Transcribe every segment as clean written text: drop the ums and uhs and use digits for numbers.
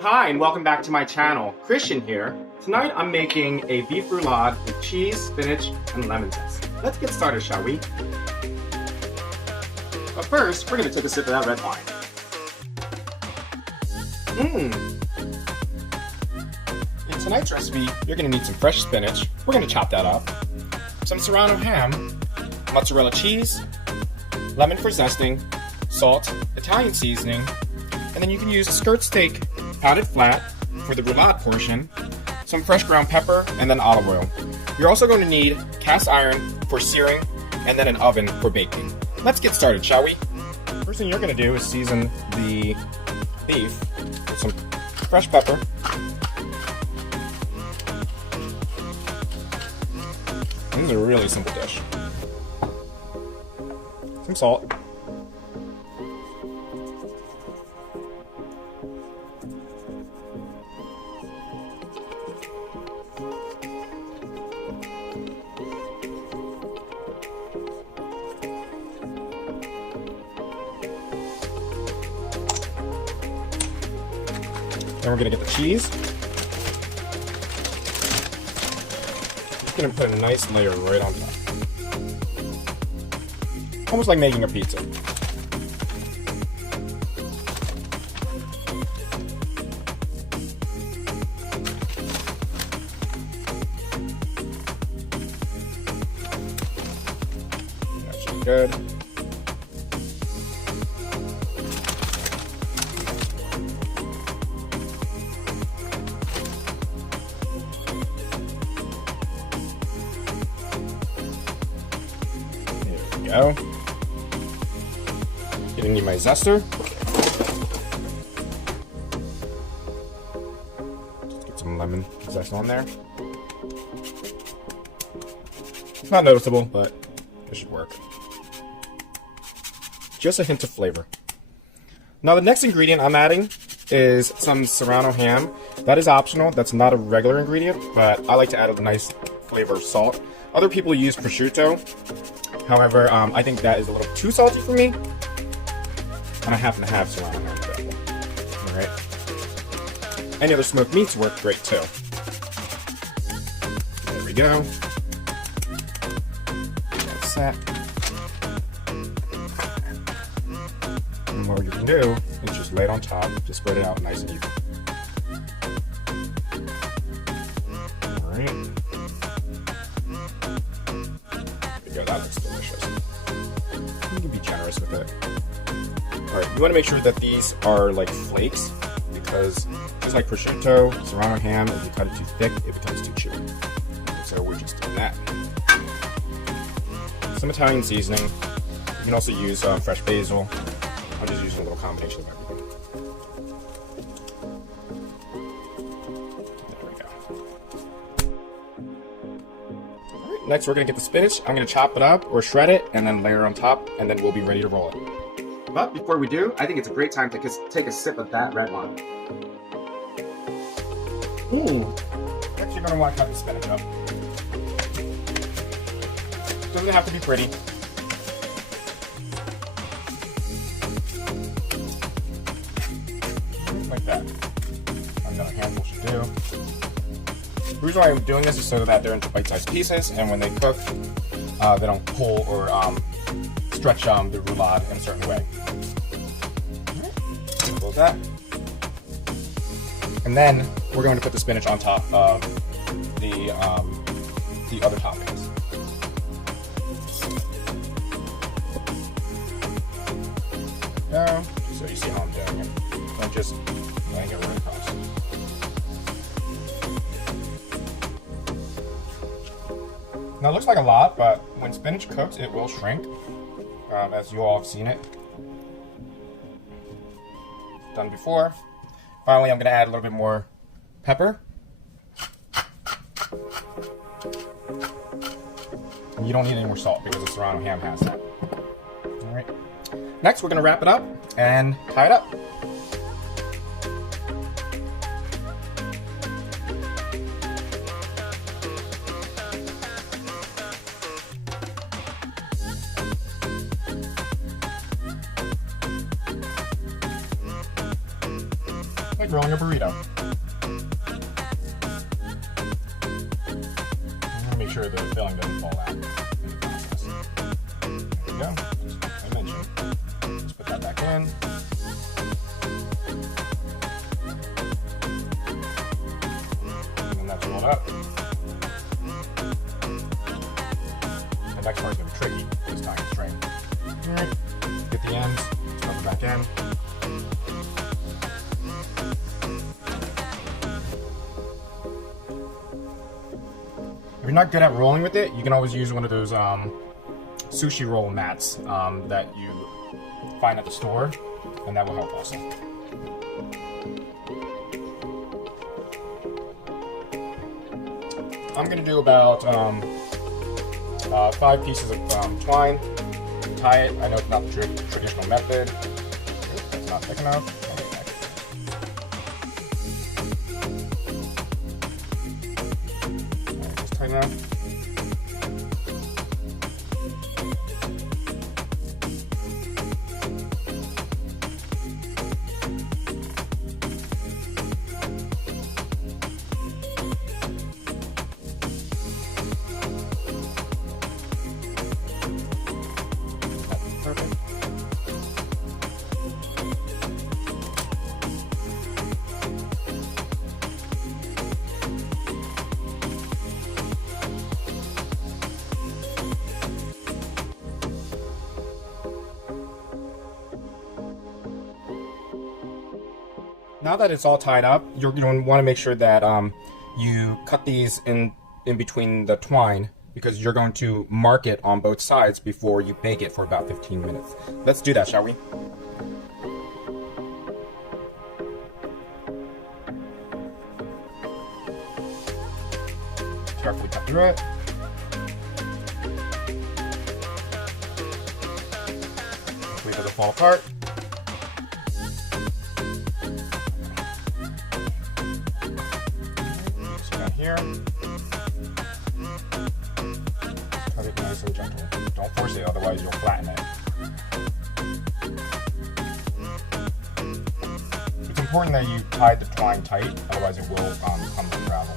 Hi, and welcome back to my channel. Christian here. Tonight I'm making a beef roulade with cheese, spinach, and lemon zest. Let's get started, shall we? But first, we're going to take a sip of that red wine. In tonight's recipe, you're going to need some fresh spinach. We're going to chop that up. Some Serrano ham, mozzarella cheese, lemon for zesting, salt, Italian seasoning, and then you can use skirt steak pounded flat for the roulade portion, some fresh ground pepper, and then olive oil. You're also going to need cast iron for searing, and then an oven for baking. Let's get started, shall we? First thing you're going to do is season the beef with some fresh pepper, this is a really simple dish. Some salt. Then we're going to get the cheese. Just going to put a nice layer right on top. Almost like making a pizza. That should be good. Go. Gonna need my zester. Just get some lemon zest on there. It's not noticeable, but it should work. Just a hint of flavor. Now the next ingredient I'm adding is some Serrano ham. That is optional. That's not a regular ingredient, but I like to add a nice flavor of salt. Other people use prosciutto. However, I think that is a little too salty for me, and I happen to have Serrano ham available. Alright. Any other smoked meats work great too. There we go. That's set. And what you can do is just lay it on top, just spread it out nice and even. Alright. That looks delicious. You can be generous with it. Alright, you want to make sure that these are like flakes, because just like prosciutto, Serrano ham, if you cut it too thick, it becomes too chewy. So we're just doing that. Some Italian seasoning. You can also use fresh basil. I'm just using a little combination of everything. Next, we're going to get the spinach. I'm going to chop it up or shred it and then layer on top, and then we'll be ready to roll it. But before we do, I think it's a great time to take a sip of that red wine. You're actually going to want to cut the spinach up. Doesn't have to be pretty. Like that. Another handful should do. The reason why I'm doing this is so that they're into bite-sized pieces, and when they cook, they don't pull or stretch the roulade in a certain way. Close that. And then we're going to put the spinach on top of the other toppings. Now, so you see how I'm doing it. I'm just laying it right across. Now it looks like a lot, but when spinach cooks, it will shrink, as you all have seen it. Done before. Finally, I'm going to add a little bit more pepper. And you don't need any more salt because the Serrano ham has that. Alright. Next, we're going to wrap it up and tie it up. rolling a burrito. Make sure the filling doesn't fall out in the process. There we go. Like I mentioned. Let's put that back in. And then that's rolled up. The next part is going to be tricky this time, string. Alright. Get the ends, stuff it back in. If you're not good at rolling with it, you can always use one of those sushi roll mats that you find at the store, and that will help also. I'm going to do about 5 pieces of twine, tie it. I know it's not the traditional method. It's not thick enough. Just tighten up. Perfect. Now that it's all tied up, you're going to want to make sure that you cut these in between the twine, because you're going to mark it on both sides before you bake it for about 15 minutes. Let's do that, shall we? Carefully cut through it. Hopefully it doesn't fall apart. Here. Cut it nice and gentle. Don't force it, otherwise you'll flatten it. It's important that you tie the twine tight, otherwise it will come to unravel.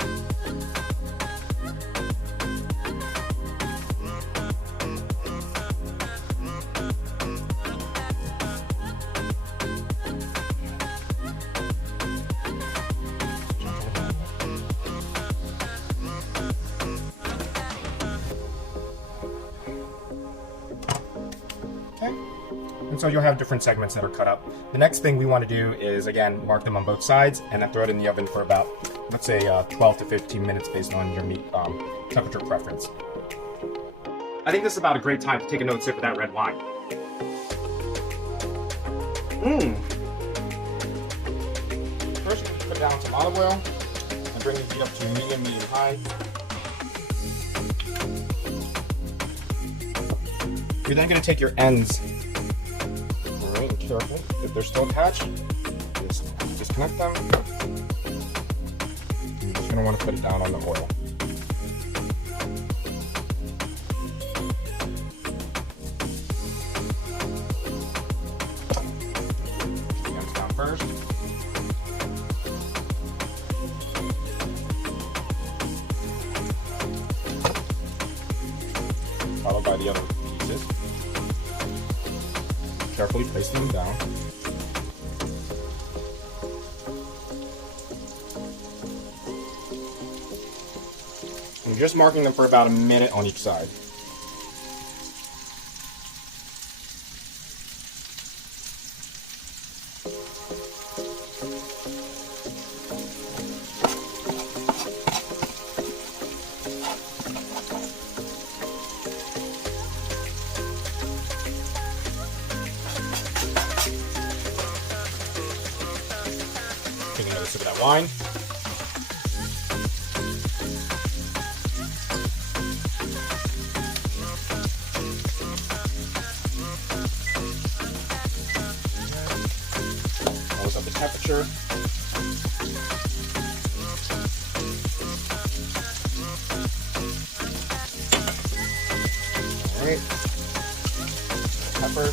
And so you'll have different segments that are cut up. The next thing we want to do is, again, mark them on both sides and then throw it in the oven for about, let's say, 12 to 15 minutes based on your meat temperature preference. I think this is about a great time to take another sip of that red wine. First, you put down some olive oil and bring the heat up to medium high. You're then going to take your ends, alright, and careful, if they're still attached, just disconnect them. You're just going to want to put it down on the oil. The ends down first. Followed by the other pieces. Carefully place them down. I'm just marking them for about a minute on each side. Take another sip of that wine. Always up the temperature. Alright. Pepper.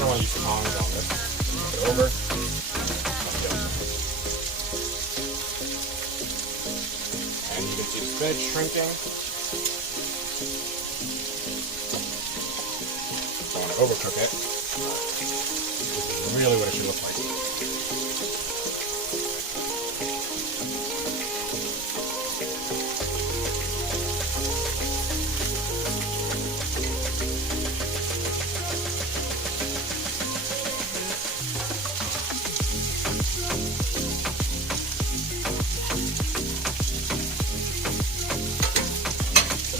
going to want to use tongs on this. Flip it over. And you can see the spinach shrinking. Don't want to overcook it. This is really what it should look like.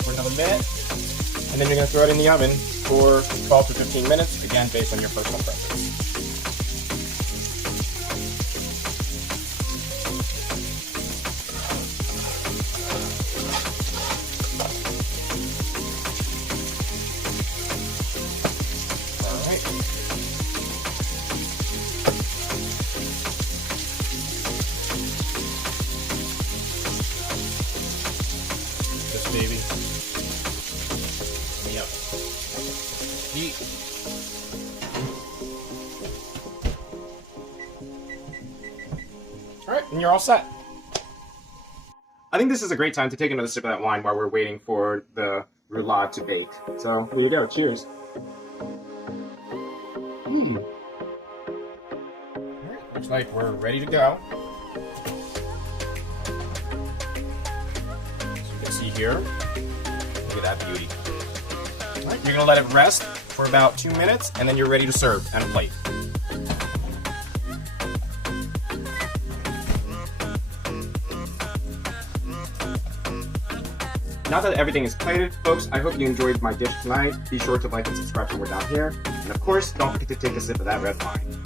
For another minute, and then you're going to throw it in the oven for 12 to 15 minutes, again based on your personal preference. Alright. This baby. Yep. Heat. Alright, and you're all set. I think this is a great time to take another sip of that wine while we're waiting for the roulade to bake. So, here you go. Cheers. Alright, looks like we're ready to go. As you can see here, look at that beauty. Alright, you're going to let it rest for about 2 minutes, and then you're ready to serve on a plate. Now that everything is plated, folks, I hope you enjoyed my dish tonight. Be sure to like and subscribe when we're down here. And of course, don't forget to take a sip of that red wine.